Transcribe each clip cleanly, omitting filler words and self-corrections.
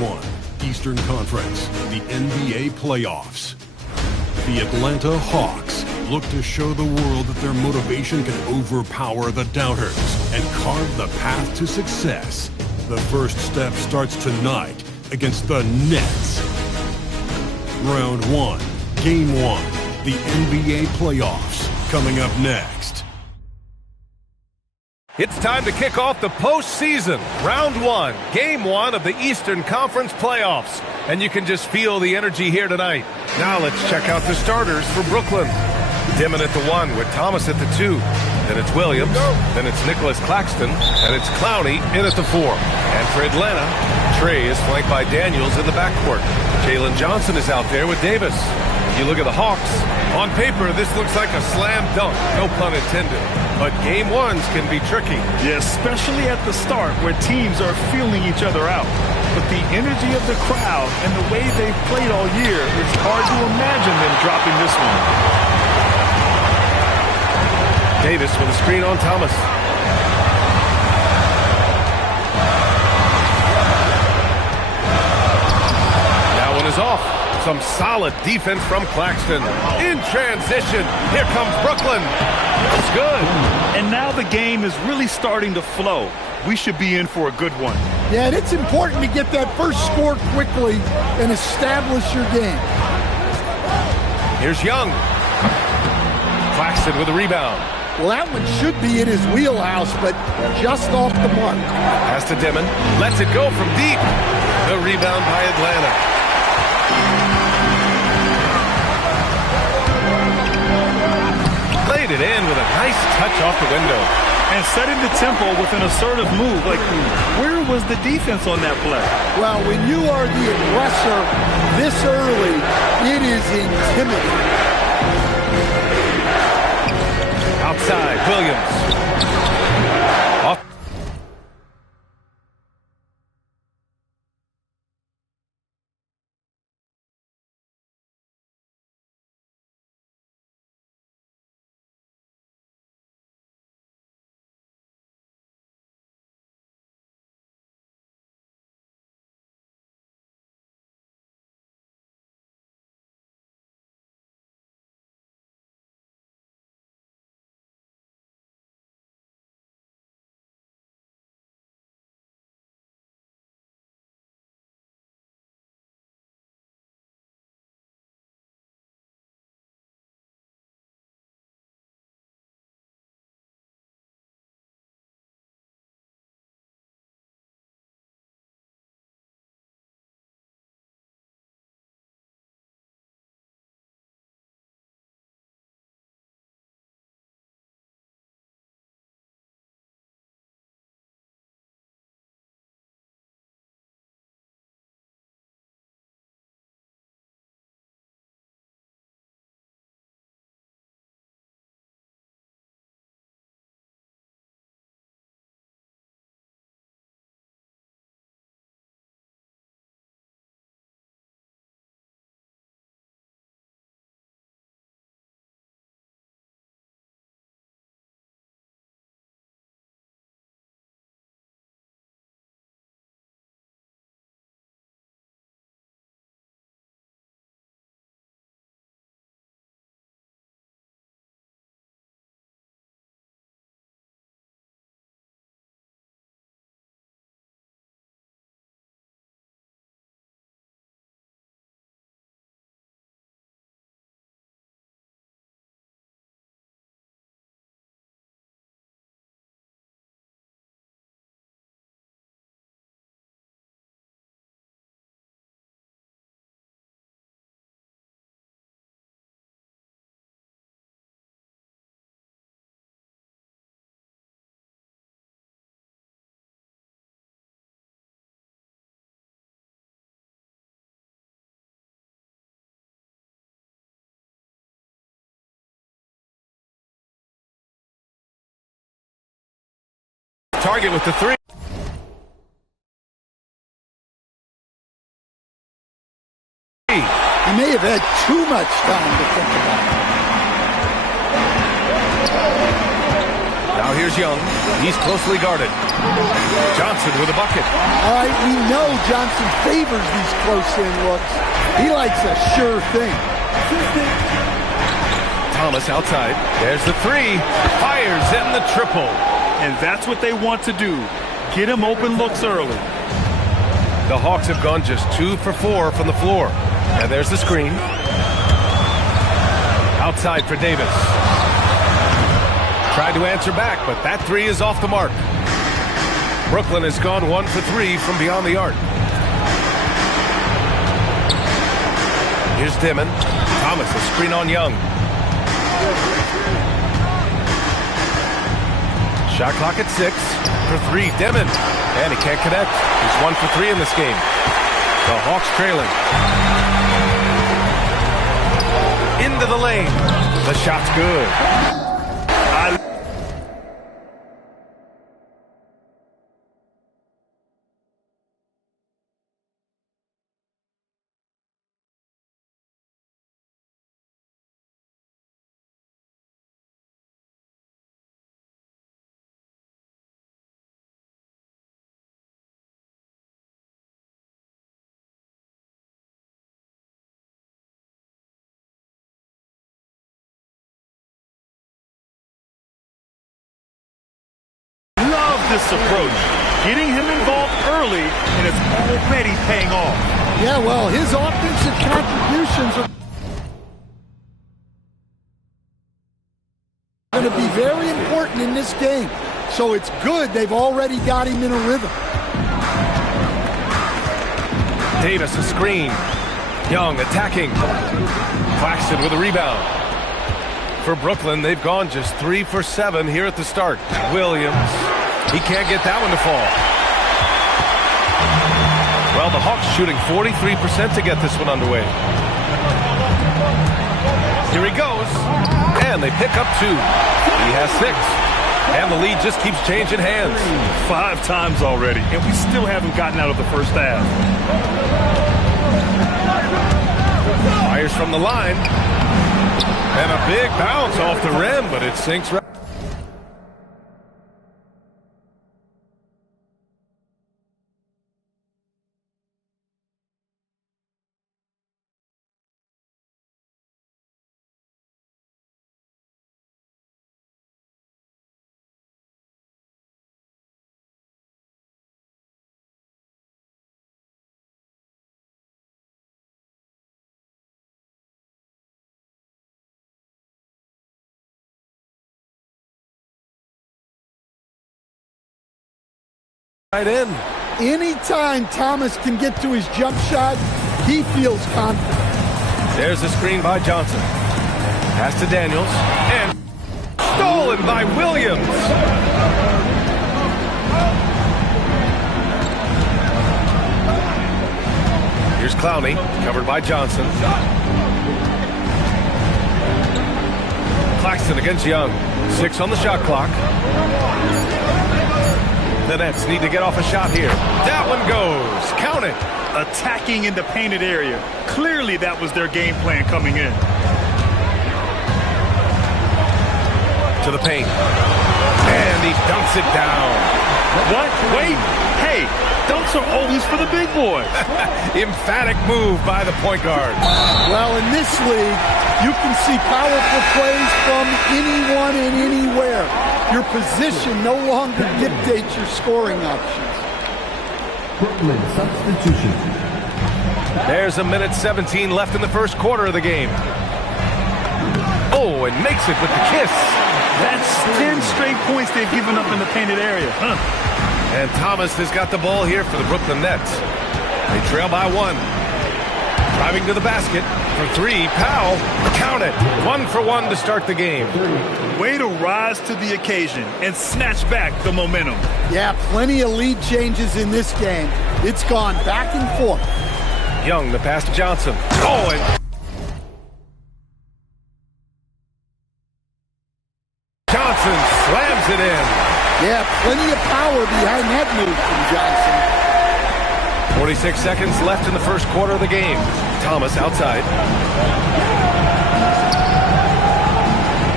1, Eastern Conference, the NBA playoffs. The Atlanta Hawks look to show the world that their motivation can overpower the doubters and carve the path to success. The first step starts tonight against the Nets. Round 1, Game 1, the NBA playoffs, coming up next. It's time to kick off the postseason. Round 1, Game 1 of the Eastern Conference playoffs. And you can just feel the energy here tonight. Now let's check out the starters for Brooklyn. Dimon at the 1 with Thomas at the 2. Then it's Williams. Then it's Nicholas Claxton. And it's Clowney in at the 4. And for Atlanta, Trey is flanked by Daniels in the backcourt. Jalen Johnson is out there with Davis. You look at the Hawks. On paper, this looks like a slam dunk. No pun intended. But Game 1s can be tricky. Yeah, especially at the start where teams are feeling each other out. But the energy of the crowd and the way they've played all year, it's hard to imagine them dropping this one. Davis with a screen on Thomas. That one is off. Some solid defense from Claxton. In transition, here comes Brooklyn. It's good. And now the game is really starting to flow. We should be in for a good one. Yeah, and it's important to get that first score quickly and establish your game. Here's Young. Claxton with a rebound. Well, that one should be in his wheelhouse, but just off the mark. Pass to Dimon. Lets it go from deep. The rebound by Atlanta. Laid it in with a nice touch off the window. And setting the tempo with an assertive move. Like, where was the defense on that play? Well, when you are the aggressor this early, it is intimidating. Outside, Williams. Off. Target with the 3. He may have had too much time to think about it. Now Now here's Young. He's closely guarded. Johnson with a bucket. All right, we know Johnson favors these close-in looks. He likes a sure thing. Thomas outside. There's the three. Fires in the triple. And that's what they want to do. Get him open looks early. The Hawks have gone just 2 for 4 from the floor. And there's the screen. Outside for Davis. Tried to answer back, but that three is off the mark. Brooklyn has gone 1 for 3 from beyond the arc. Here's Dimon. Thomas, a screen on Young. Shot clock at 6 for 3. Dimon. And he can't connect. He's 1 for 3 in this game. The Hawks trailing. Into the lane. The shot's good. This approach, getting him involved early, and it's already paying off. Yeah, well, his offensive contributions are going to be very important in this game. So it's good they've already got him in a rhythm. Davis a screen. Young attacking. Claxton with a rebound. For Brooklyn, they've gone just 3 for 7 here at the start. Williams. He can't get that one to fall. Well, the Hawks shooting 43% to get this one underway. Here he goes. And they pick up 2. He has 6. And the lead just keeps changing hands. 5 times already, and we still haven't gotten out of the first half. Fires from the line. And a big bounce off the rim, but it sinks right. Right in. Anytime Thomas can get to his jump shot, he feels confident. There's a screen by Johnson. Pass to Daniels. And stolen by Williams. Here's Clowney, covered by Johnson. Claxton against Young. 6 on the shot clock. The Nets need to get off a shot here. That one goes. Count it. Attacking in the painted area. Clearly that was their game plan coming in. To the paint. And he dunks it down. What? Wait. Hey, dunks are always for the big boys. Emphatic move by the point guard. Well, in this league, you can see powerful plays from anyone and anywhere. Your position no longer dictates your scoring options. Brooklyn substitution. There's a minute 17 left in the first quarter of the game. Oh, and makes it with the kiss. That's 10 straight points they've given up in the painted area. And Thomas has got the ball here for the Brooklyn Nets. They trail by 1. Driving to the basket for 3. Powell, count it. 1 for 1 to start the game. Way to rise to the occasion and snatch back the momentum. Yeah, plenty of lead changes in this game. It's gone back and forth. Young, the pass to Johnson. Oh, and Johnson slams it in. Yeah, plenty of power behind that move from Johnson. 46 seconds left in the first quarter of the game. Thomas outside.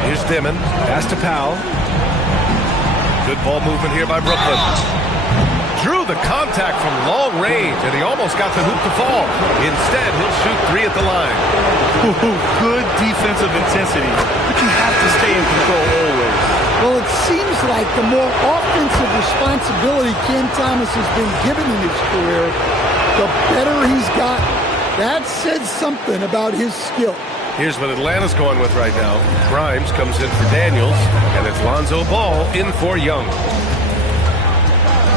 Here's Dimon. Pass to Powell. Good ball movement here by Brooklyn. Drew the contact from long range, and he almost got the hoop to fall. Instead, he'll shoot three at the line. Good defensive intensity, but you have to stay in control always. Well, it seems like the more offensive responsibility Cam Thomas has been given in his career, the better he's gotten. That says something about his skill. Here's what Atlanta's going with right now. Grimes comes in for Daniels, and it's Lonzo Ball in for Young.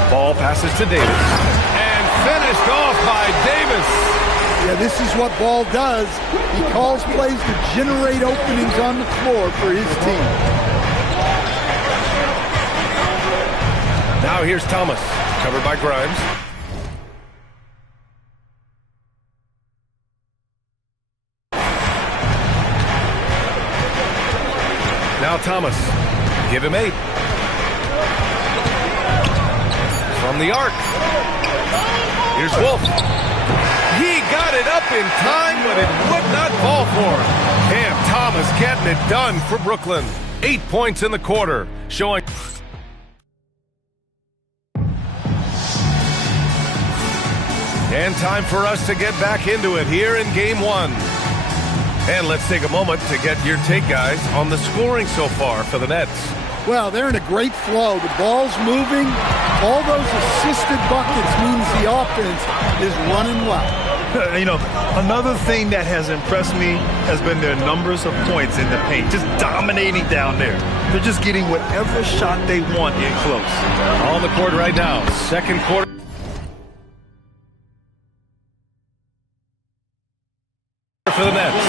Ball passes to Davis, and finished off by Davis. Yeah, this is what Ball does. He calls plays to generate openings on the floor for his team. Now here's Thomas, covered by Grimes. Now Thomas, give him 8. From the arc. Here's Wolf. He got it up in time, but it would not fall for him. Cam Thomas getting it done for Brooklyn. 8 points in the quarter, showing... And time for us to get back into it here in Game 1. And let's take a moment to get your take, guys, on the scoring so far for the Nets. Well, they're in a great flow. The ball's moving. All those assisted buckets means the offense is running well. You know, another thing that has impressed me has been their numbers of points in the paint, just dominating down there. They're just getting whatever shot they want in close. On the court right now, second quarter. For the Nets,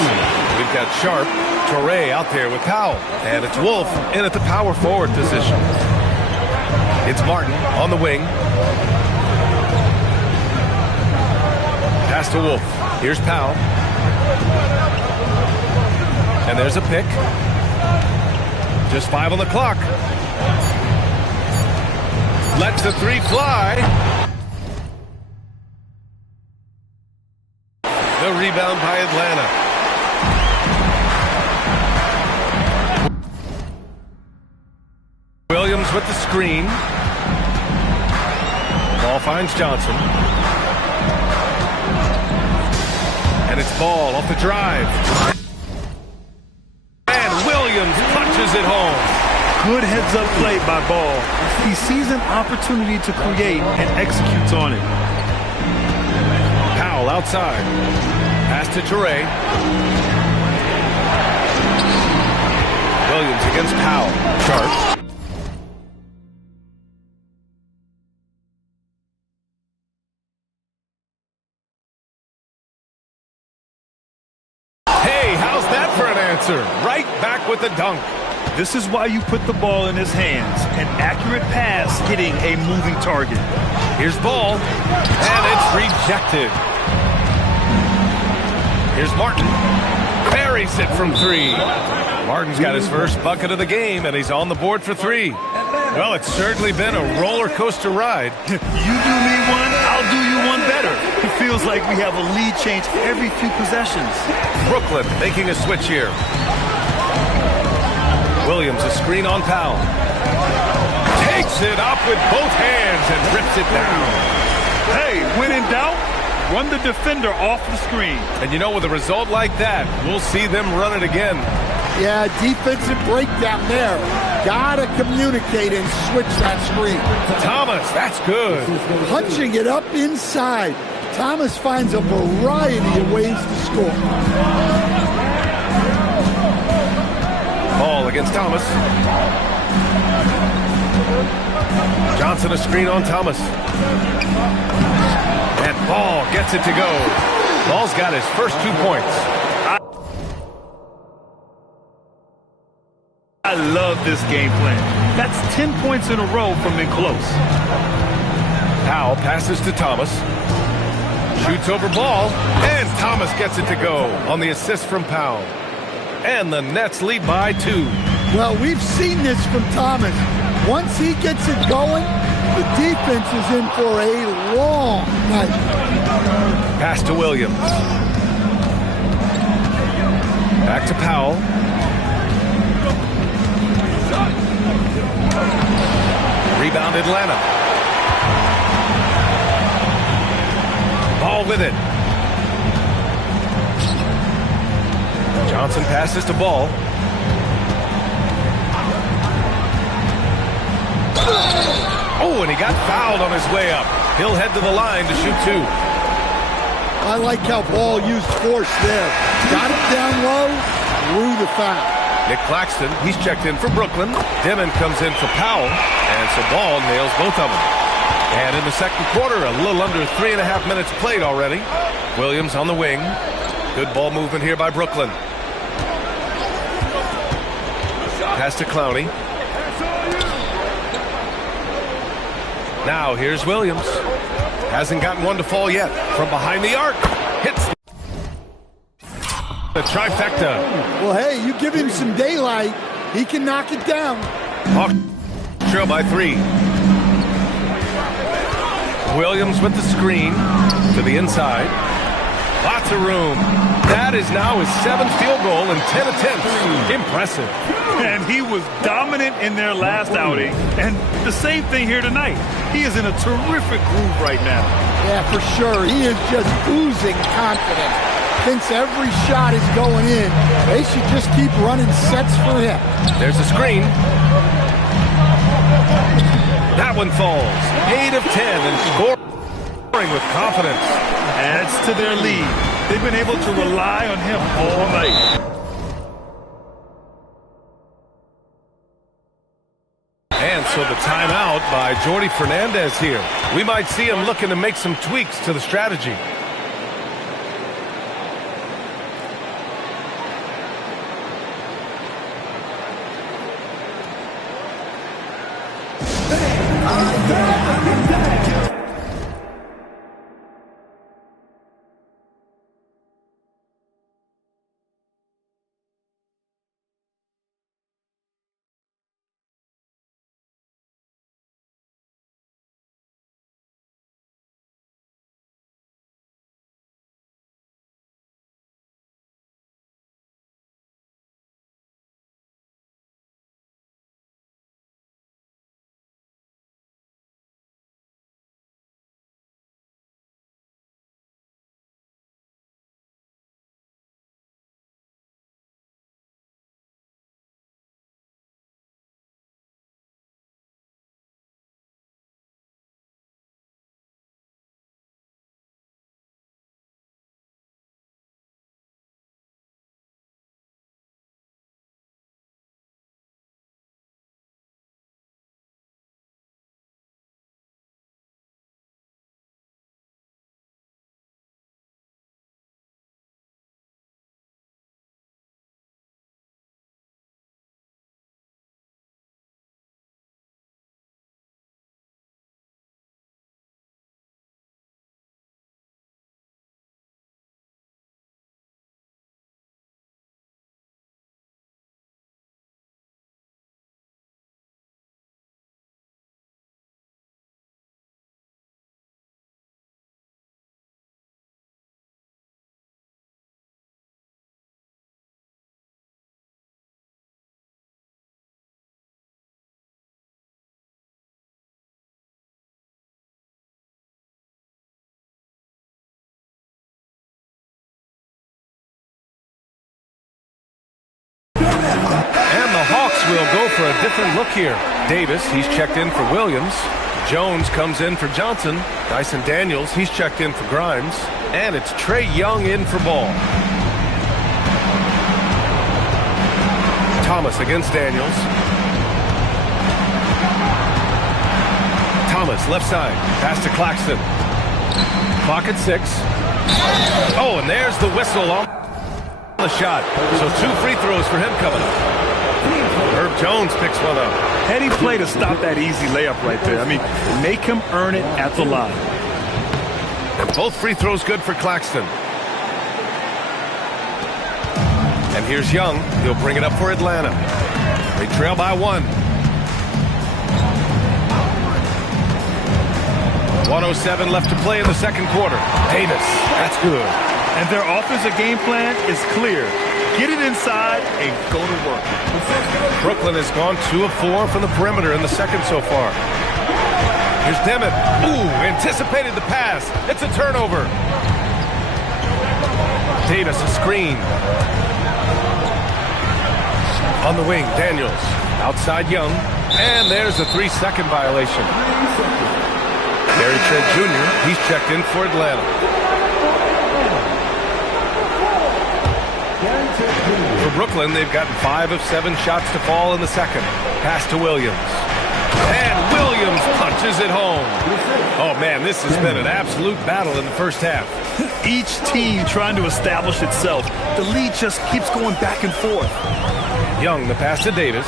we've got Sharp, Toure out there with Powell, and it's Wolf in at the power forward position. It's Martin on the wing. Pass to Wolf. Here's Powell. And there's a pick. Just 5 on the clock. Lets the 3 fly. The rebound by Atlanta. Williams with the screen. Ball finds Johnson. And it's Ball off the drive. And Williams punches it home. Good heads-up play by Ball. He sees an opportunity to create and executes on it. Powell outside. Pass to Toure. Williams against Powell. Sharp. Hey, how's that for an answer? Right back with the dunk. This is why you put the ball in his hands. An accurate pass hitting a moving target. Here's Ball. And it's rejected. Here's Martin. Buries it from 3. Martin's got his first bucket of the game, and he's on the board for 3. Well, it's certainly been a roller coaster ride. You do me one, I'll do you one better. It feels like we have a lead change every few possessions. Brooklyn making a switch here. Williams, a screen on Powell. Takes it up with both hands and rips it down. Hey, when in doubt, run the defender off the screen. And you know, with a result like that, we'll see them run it again. Yeah, defensive breakdown there. Gotta communicate and switch that screen. Thomas, that's good. Punching it up inside. Thomas finds a variety of ways to score. Ball against Thomas. Johnson a screen on Thomas. And Ball gets it to go. Ball's got his first 2 points. I love this game plan. That's 10 points in a row from in close. Powell passes to Thomas. Shoots over Ball. And Thomas gets it to go on the assist from Powell. And the Nets lead by 2. Well, we've seen this from Thomas. Once he gets it going, the defense is in for a long night. Pass to Williams. Back to Powell. Rebound Atlanta. Ball with it. Johnson passes to Ball. Oh, and he got fouled on his way up. He'll head to the line to shoot 2. I like how Ball used force there. Got it down low, drew the foul. Nick Claxton, he's checked in for Brooklyn. Dimon comes in for Powell, and so Ball nails both of them. And in the second quarter, a little under 3.5 minutes played already. Williams on the wing. Good ball movement here by Brooklyn. Pass to Clowney. Now here's Williams. Hasn't gotten one to fall yet. From behind the arc. Hits the trifecta. Well, hey, you give him some daylight, he can knock it down. Hawks trail by 3. Williams with the screen to the inside. Lots of room. That is now his 7th field goal in 10 attempts. Impressive. And he was dominant in their last outing. And the same thing here tonight. He is in a terrific groove right now. Yeah, for sure. He is just oozing confidence. Thinks every shot is going in. They should just keep running sets for him. There's a screen. That one falls. 8 of 10 and scoring with confidence. Adds to their lead. They've been able to rely on him all night. And so the timeout by Jordi Fernandez here. We might see him looking to make some tweaks to the strategy. And the Hawks will go for a different look here. Davis, he's checked in for Williams. Jones comes in for Johnson. Dyson Daniels, he's checked in for Grimes. And it's Trae Young in for Ball. Thomas against Daniels. Thomas, left side. Pass to Claxton. Clock at 6. Oh, and there's the whistle on the shot. So 2 free throws for him coming up. Herb Jones picks one up. Heady play to stop that easy layup right there. I mean, make him earn it at the line. And both free throws good for Claxton. And here's Young. He'll bring it up for Atlanta. They trail by 1. 1:07 left to play in the second quarter. Davis, that's good. And their offensive game plan is clear. Get it inside and go to work. Brooklyn has gone 2 of 4 from the perimeter in the second so far. Here's Dimmitt. Ooh, anticipated the pass. It's a turnover. Davis a screen. On the wing, Daniels. Outside Young. And there's a 3-second violation. Gary Trent Jr., he's checked in for Atlanta. For Brooklyn, they've gotten 5 of 7 shots to fall in the second. Pass to Williams. And Williams punches it home. Oh, man, this has been an absolute battle in the first half. Each team trying to establish itself. The lead just keeps going back and forth. Young, the pass to Davis.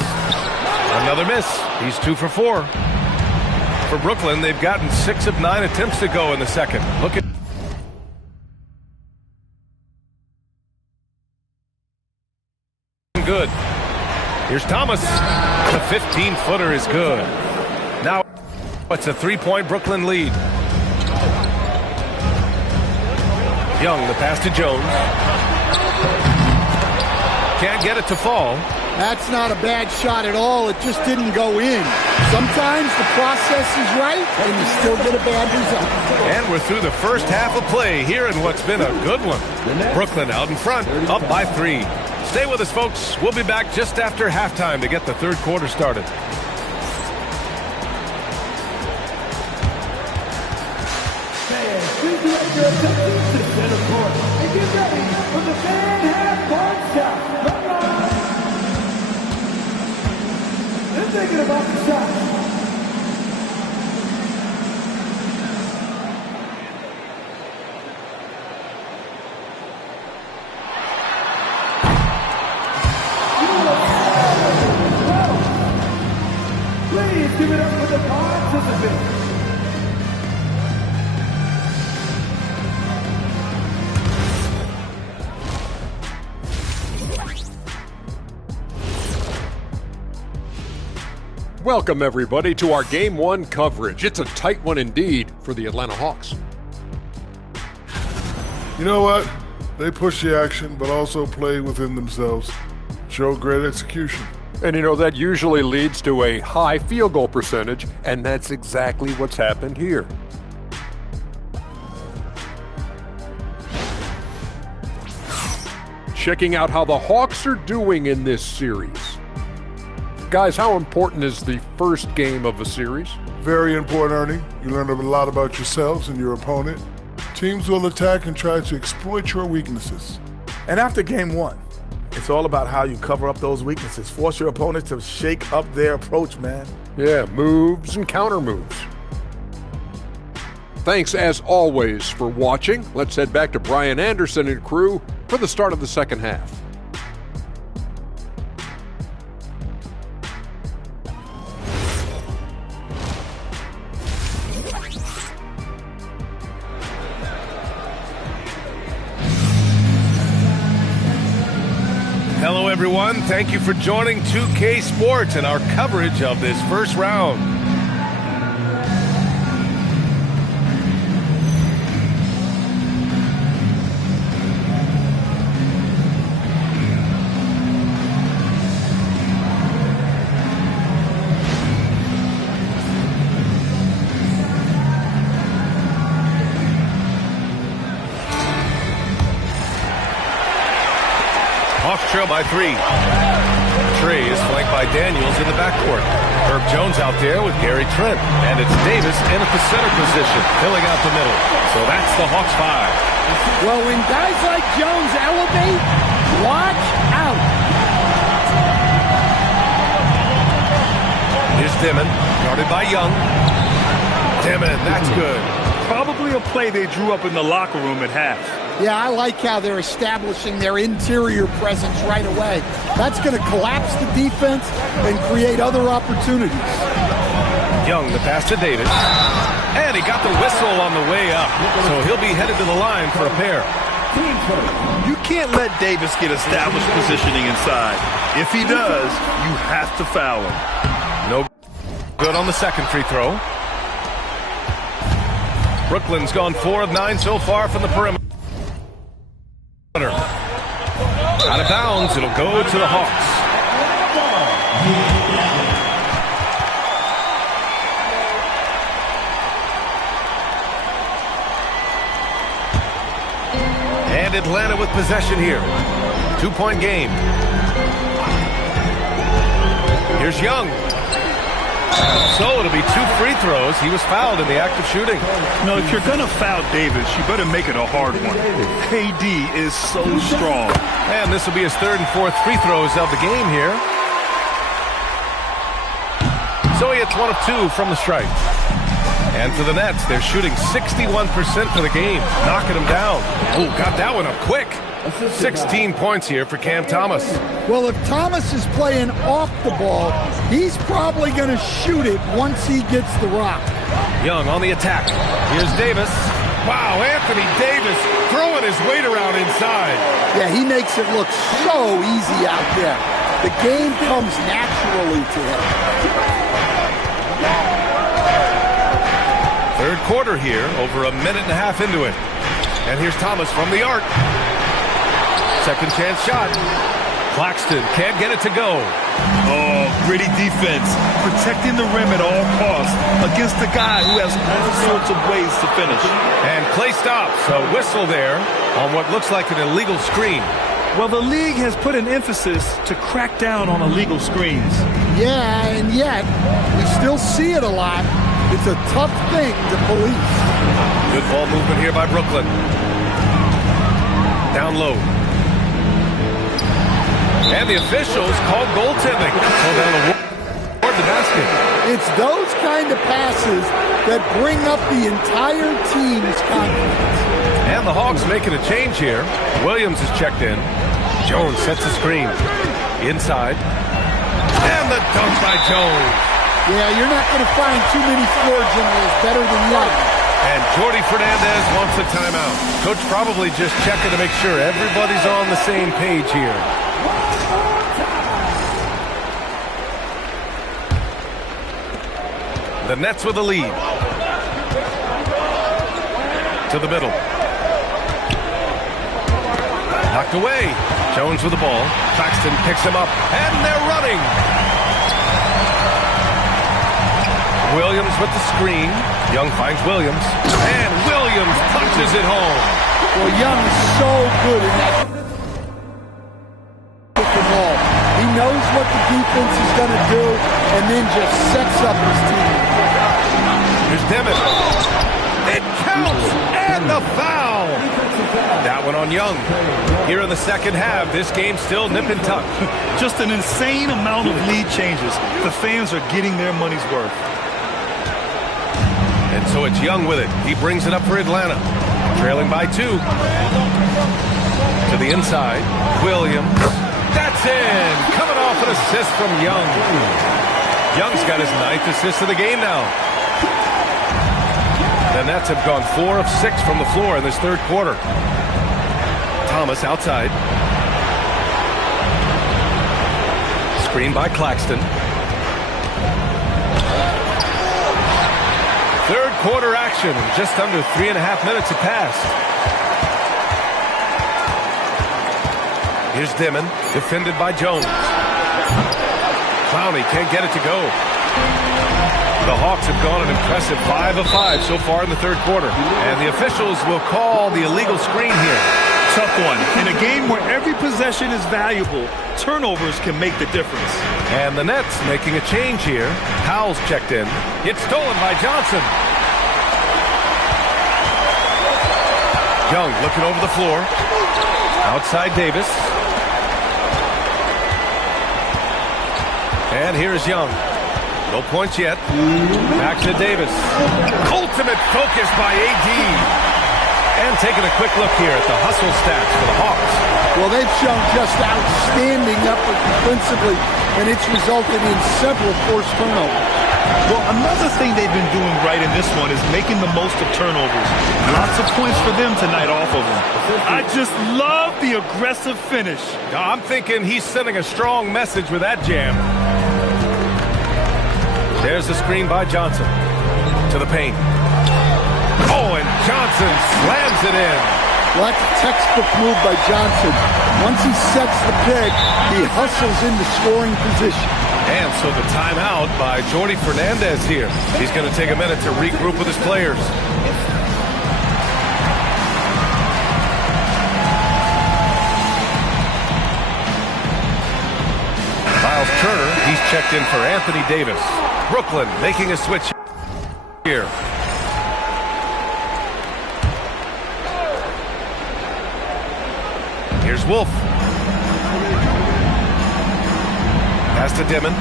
Another miss. He's 2 for 4. For Brooklyn, they've gotten 6 of 9 attempts to go in the second. Look at good. Here's Thomas. The 15-footer is good. Now it's a 3-point Brooklyn lead. Young, the pass to Jones. Can't get it to fall. That's not a bad shot at all. It just didn't go in. Sometimes the process is right, and you still get a bad result. And we're through the first half of play here in what's been a good one. Brooklyn out in front, up by 3. Stay with us, folks. We'll be back just after halftime to get the third quarter started. Fans, please direct your attention to the center court and get ready for the fan half-court shot. They're thinking about the shot. Please give it up for the participants. Welcome, everybody, to our Game 1 coverage. It's a tight one indeed for the Atlanta Hawks. You know what? They push the action, but also play within themselves. Show great execution. And, that usually leads to a high field goal percentage, and that's exactly what's happened here. Checking out how the Hawks are doing in this series. Guys, how important is the first game of a series? Very important, Ernie. You learn a lot about yourselves and your opponent. Teams will attack and try to exploit your weaknesses. And after game 1, it's all about how you cover up those weaknesses. Force your opponents to shake up their approach, man. Yeah, moves and counter moves. Thanks, as always, for watching. Let's head back to Brian Anderson and crew for the start of the second half. Hello, everyone. Thank you for joining 2K Sports and our coverage of this first round. Hawks trail by 3. Trey is flanked by Daniels in the backcourt. Herb Jones out there with Gary Trent. And it's Davis in at the center position, filling out the middle. So that's the Hawks 5. Well, when guys like Jones elevate, watch out. Here's Dimmitt, guarded by Young. Dimmitt, that's good. Probably a play they drew up in the locker room at half. Yeah, I like how they're establishing their interior presence right away. That's going to collapse the defense and create other opportunities. Young, the pass to Davis. And he got the whistle on the way up. So he'll be headed to the line for a pair. You can't let Davis get established positioning inside. If he does, you have to foul him. No good on the second free throw. Brooklyn's gone 4 of 9 so far from the perimeter. Out of bounds, it'll go to the Hawks. And Atlanta with possession here. 2-point game. Here's Young. So it'll be 2 free throws. He was fouled in the act of shooting. No, if you're going to foul Davis, you better make it a hard one. KD is so strong. And this will be his 3rd and 4th free throws of the game here. So he hits 1 of 2 from the stripe. And for the Nets, they're shooting 61% for the game, knocking them down. Oh, got that one up quick. 16 points here for Cam Thomas. Well, if Thomas is playing off the ball, he's probably going to shoot it once he gets the rock. Young on the attack. Here's Davis. Wow, Anthony Davis throwing his weight around inside. Yeah, he makes it look so easy out there. The game comes naturally to him. 3rd quarter here, over a minute and a half into it. And here's Thomas from the arc. Second chance shot. Claxton can't get it to go. Oh, gritty defense. Protecting the rim at all costs against a guy who has all sorts of ways to finish. And Clay stops. A whistle there on what looks like an illegal screen. Well, the league has put an emphasis to crack down on illegal screens. Yeah, and yet we still see it a lot. It's a tough thing to police. Good ball movement here by Brooklyn. Down low. And the officials called goaltending. So they'll award the basket. It's those kind of passes that bring up the entire team's confidence. And the Hawks making a change here. Williams is checked in. Jones sets the screen. Inside. And the dunk by Jones. Yeah, you're not going to find too many floor generals better than Young. And Jordi Fernandez wants a timeout. Coach probably just checking to make sure everybody's on the same page here. The Nets with the lead. To the middle. Knocked away. Jones with the ball. Claxton picks him up. And they're running. Williams with the screen. Young finds Williams. And Williams punches it home. Well, Young is so good in that pick and roll. He knows what the defense is going to do and then just sets up his team. Here's Demon. It counts, and the foul. That one on Young. Here in the second half, this game's still nip and tuck. Just an insane amount of lead changes. The fans are getting their money's worth. And so it's Young with it. He brings it up for Atlanta. Trailing by 2. To the inside. Williams. That's in. Coming off an assist from Young. Young's got his 9th assist of the game now. The Nets have gone 4 of 6 from the floor in this 3rd quarter. Thomas outside. Screen by Claxton. 3rd quarter action. Just under 3.5 minutes have passed. Here's Dimon, defended by Jones. Clowney can't get it to go. The Hawks have gone an impressive 5 of 5 so far in the 3rd quarter. And the officials will call the illegal screen here. Tough one. In a game where every possession is valuable, turnovers can make the difference. And the Nets making a change here. Howell's checked in. It's stolen by Johnson. Young looking over the floor. Outside Davis. And here's Young. No points yet. Back to Davis. Ultimate focus by AD. And taking a quick look here at the hustle stats for the Hawks. Well, they've shown just outstanding effort defensively, and it's resulted in several forced turnovers. Well, another thing they've been doing right in this one is making the most of turnovers. Lots of points for them tonight off of them. I just love the aggressive finish. I'm thinking he's sending a strong message with that jam. There's the screen by Johnson. To the paint. Oh, and Johnson slams it in. Well, that's a textbook move by Johnson. Once he sets the pick, he hustles into scoring position. And so the timeout by Jordi Fernandez here. He's going to take a minute to regroup with his players. checked in for Anthony Davis. Brooklyn making a switch here. Here's Wolf. Pass to Dimon.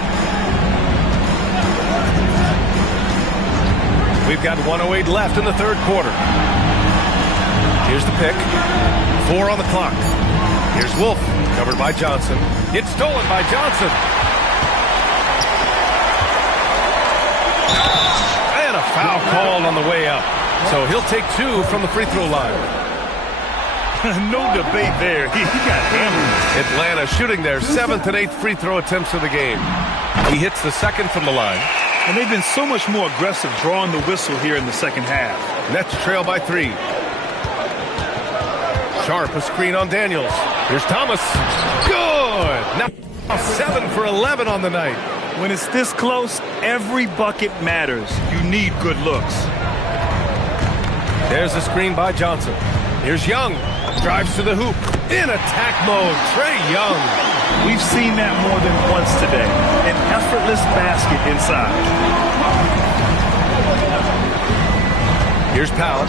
We've got 1:08 left in the third quarter. Here's the pick. 4 on the clock. Here's Wolf, covered by Johnson. It's stolen by Johnson. And a foul called on the way up. So he'll take 2 from the free throw line. No debate there. He got hammered. Atlanta shooting their 7th and 8th free throw attempts of the game. He hits the second from the line. And they've been so much more aggressive drawing the whistle here in the second half. Nets trail by 3. Sharp, a screen on Daniels. Here's Thomas. Good! Now 7 for 11 on the night. When it's this close, every bucket matters. You need good looks. There's a screen by Johnson. Here's Young. Drives to the hoop. In attack mode, Trae Young. We've seen that more than once today. An effortless basket inside. Here's Powell.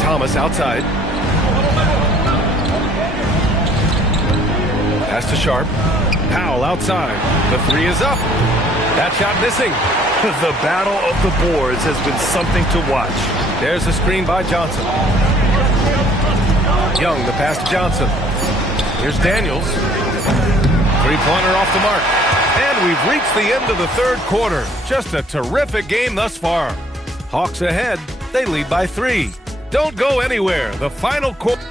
Thomas outside. Pass to Sharp. Powell outside. The 3 is up. That shot missing. The battle of the boards has been something to watch. There's a screen by Johnson. Young, the pass to Johnson. Here's Daniels. Three-pointer off the mark. And we've reached the end of the third quarter. Just a terrific game thus far. Hawks ahead. They lead by 3. Don't go anywhere. The final quarter.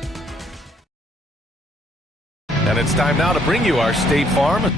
And it's time now to bring you our State Farm.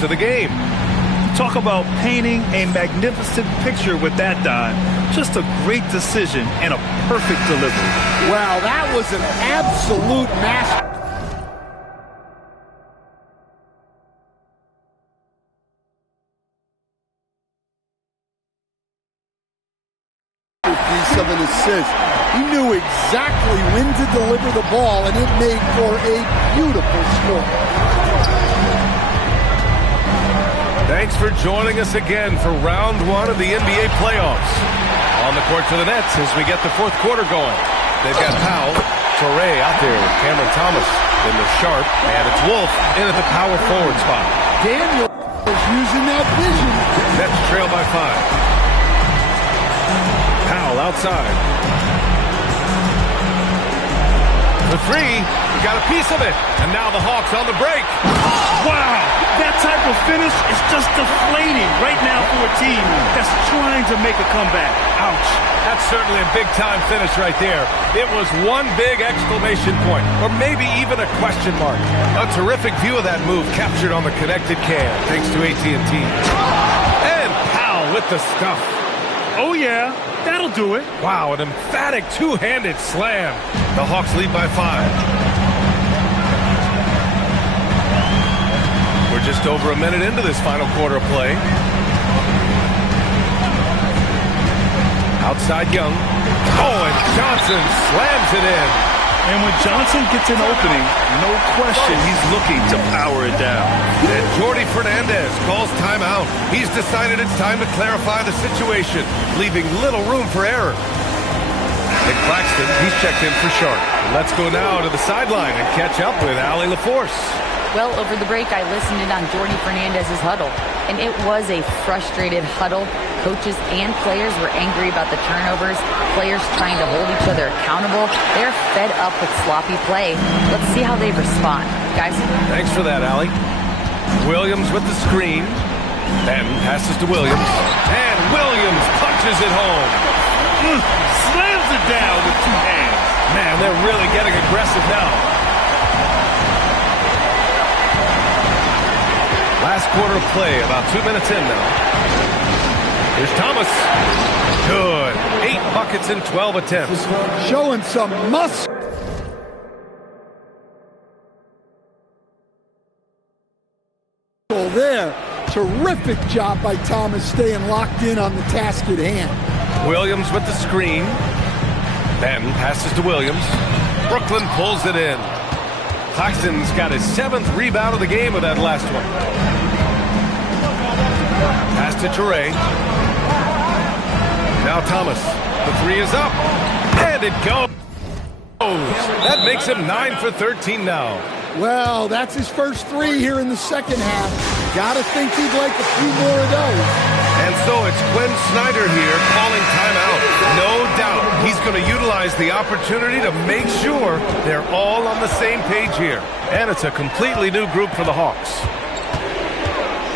To the game. Talk about painting a magnificent picture with that dime. Just a great decision and a perfect delivery. Wow, that was an absolute masterpiece. Of an assist. He knew exactly when to deliver the ball, and it made for a beautiful score. Thanks for joining us again for round 1 of the NBA playoffs. On the court for the Nets as we get the fourth quarter going. They've got Powell, Toure out there with Cameron Thomas, then the Sharp, and it's Wolf in at the power forward spot. Daniel is using that vision. Nets trail by 5. Powell outside. The three, he got a piece of it. And now the Hawks on the break. Wow, that type of finish is just deflating right now for a team that's trying to make a comeback. Ouch. That's certainly a big-time finish right there. It was one big exclamation point, or maybe even a question mark. A terrific view of that move captured on the connected cam, thanks to AT&T. And Powell with the stuff. Oh, yeah, that'll do it. Wow, an emphatic two-handed slam. The Hawks lead by 5. We're just over a minute into this final quarter of play. Outside Young. Oh, and Johnson slams it in. And when Johnson gets an opening, no question he's looking to power it down. And Jordi Fernandez calls timeout. He's decided it's time to clarify the situation, leaving little room for error. Nick Claxton, he's checked in for Sharp. Let's go now to the sideline and catch up with Allie LaForce. Well, over the break, I listened in on Jordi Fernandez's huddle, and it was a frustrated huddle. Coaches and players were angry about the turnovers, players trying to hold each other accountable. They're fed up with sloppy play. Let's see how they respond. Guys? Thanks for that, Allie. Williams with the screen. Then passes to Williams. And Williams punches it home. Slams it down with two hands. Man, they're really getting aggressive now. Last quarter of play, about 2 minutes in now. Here's Thomas. Good. 8 buckets in 12 attempts. Showing some muscle there. Terrific job by Thomas staying locked in on the task at hand. Williams with the screen. Then passes to Williams. Brooklyn pulls it in. Claxton's got his 7th rebound of the game with that last one. Pass to Toure. Now Thomas. The three is up. And it goes. That makes him 9 for 13 now. Well, that's his first 3 here in the second half. Gotta think he'd like a few more of those. And so it's Quinn Snyder here calling timeout. No doubt he's going to utilize the opportunity to make sure they're all on the same page here. And it's a completely new group for the Hawks.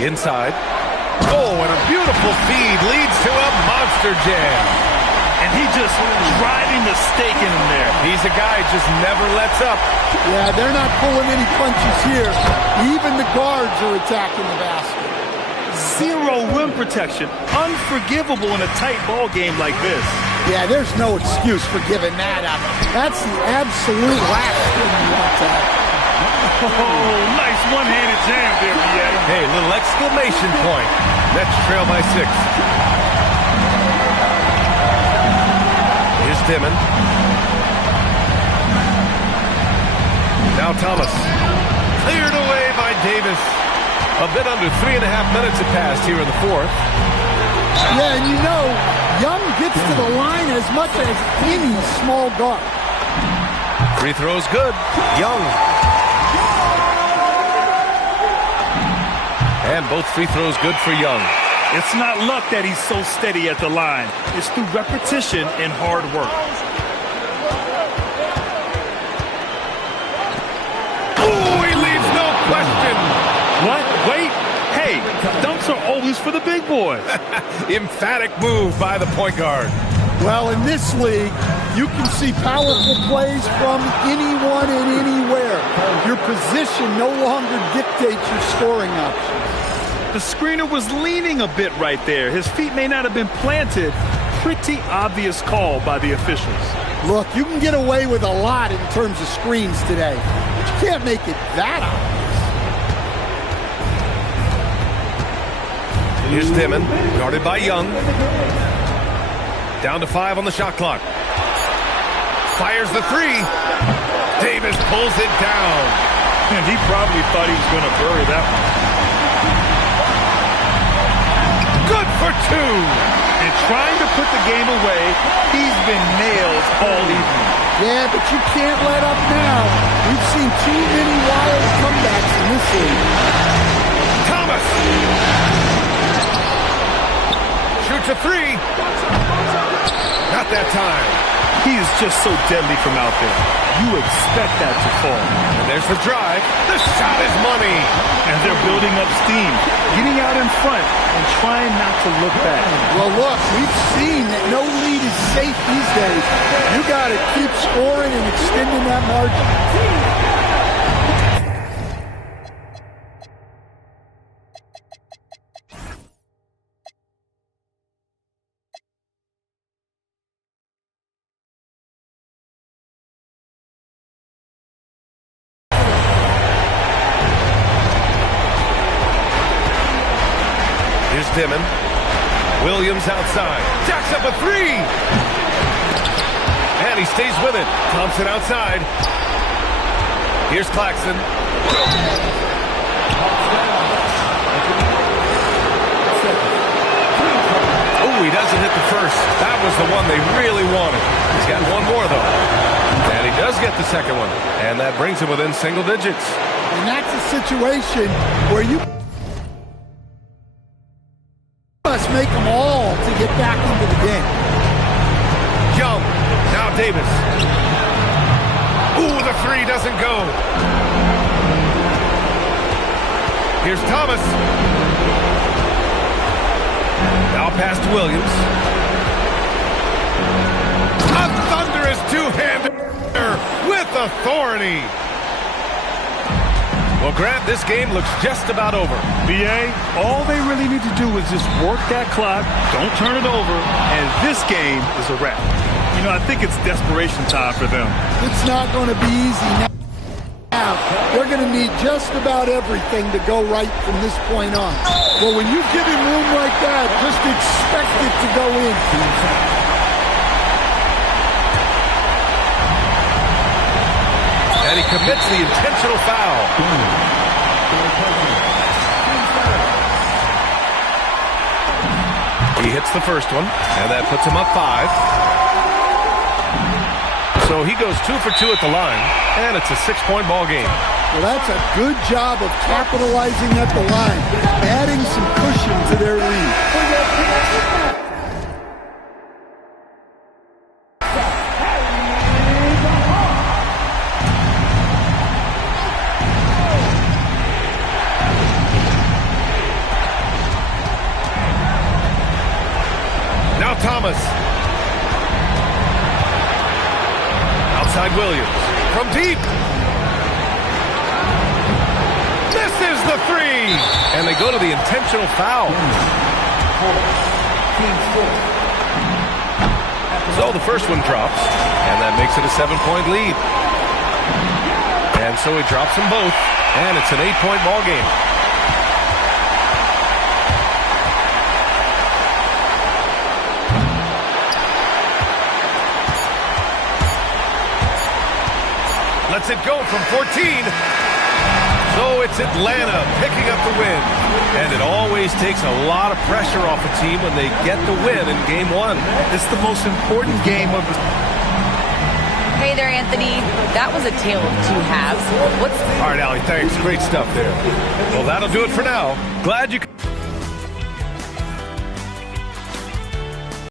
Inside. Oh, and a beautiful feed leads to a monster jam. And he just driving the stake in him there. He's a guy who just never lets up. Yeah, they're not pulling any punches here. Even the guards are attacking the basket. Zero rim protection. Unforgivable in a tight ball game like this. Yeah, there's no excuse for giving that up. That's the absolute last thing you want to have. Oh, nice one-handed jam there, B.A. Hey, little exclamation point. Nets trail by 6. Here's Timmon. Now Thomas. Cleared away by Davis. A bit under 3.5 minutes have passed here in the 4th. Yeah, and you know, Young gets to the line as much as any small guard. Free throw's good. Young. And both free throws good for Young. It's not luck that he's so steady at the line. It's through repetition and hard work. Oh, he leaves no question. What? Wait. Hey, dunks are always for the big boy. Emphatic move by the point guard. Well, in this league, you can see powerful plays from anyone and anywhere. Your position no longer dictates your scoring options. The screener was leaning a bit right there. His feet may not have been planted. Pretty obvious call by the officials. Look, you can get away with a lot in terms of screens today, but you can't make it that obvious. Here's Timmon, guarded by Young. Down to 5 on the shot clock. Fires the 3. Davis pulls it down. And he probably thought he was going to bury that one. Good for 2. And trying to put the game away, he's been nailed all evening. Yeah, but you can't let up now. We've seen too many wild comebacks in this league. Thomas shoots a 3. Not that time. He is just so deadly from out there. You expect that to fall. And there's the drive. The shot is money. And they're building up steam, getting out in front and trying not to look back. Well, look, we've seen that no lead is safe these days. You got to keep scoring and extending that margin. Dimon. Williams outside. Jacks up a three. And he stays with it. Thompson outside. Here's Claxton. Oh, he doesn't hit the first. That was the one they really wanted. He's got one more, though. And he does get the second one. And that brings him within single digits. And that's a situation where you must make them all to get back into the game. Young, now Davis. Ooh, the three doesn't go. Here's Thomas. Now pass to Williams. A thunderous two-hander with authority. Well, Grant, this game looks just about over. B.A., all they really need to do is just work that clock, don't turn it over, and this game is a wrap. You know, I think it's desperation time for them. It's not going to be easy now. They're going to need just about everything to go right from this point on. Well, when you give him room like that, just expect it to go in. And he commits the intentional foul. He hits the first one, and that puts him up 5. So he goes 2 for 2 at the line, and it's a 6-point ball game. Well, that's a good job of capitalizing at the line, adding some cushion to their lead. Thomas. Outside Williams. From deep. Misses the three. And they go to the intentional foul. So the first one drops. And that makes it a 7-point lead. And so he drops them both. And it's an 8-point ball game. Lets it go from 14. So it's Atlanta picking up the win. And it always takes a lot of pressure off a team when they get the win in game 1. It's the most important game of the... Hey there, Anthony. That was a tale of two halves. All right, Allie, thanks. Great stuff there. Well, that'll do it for now. Glad you could...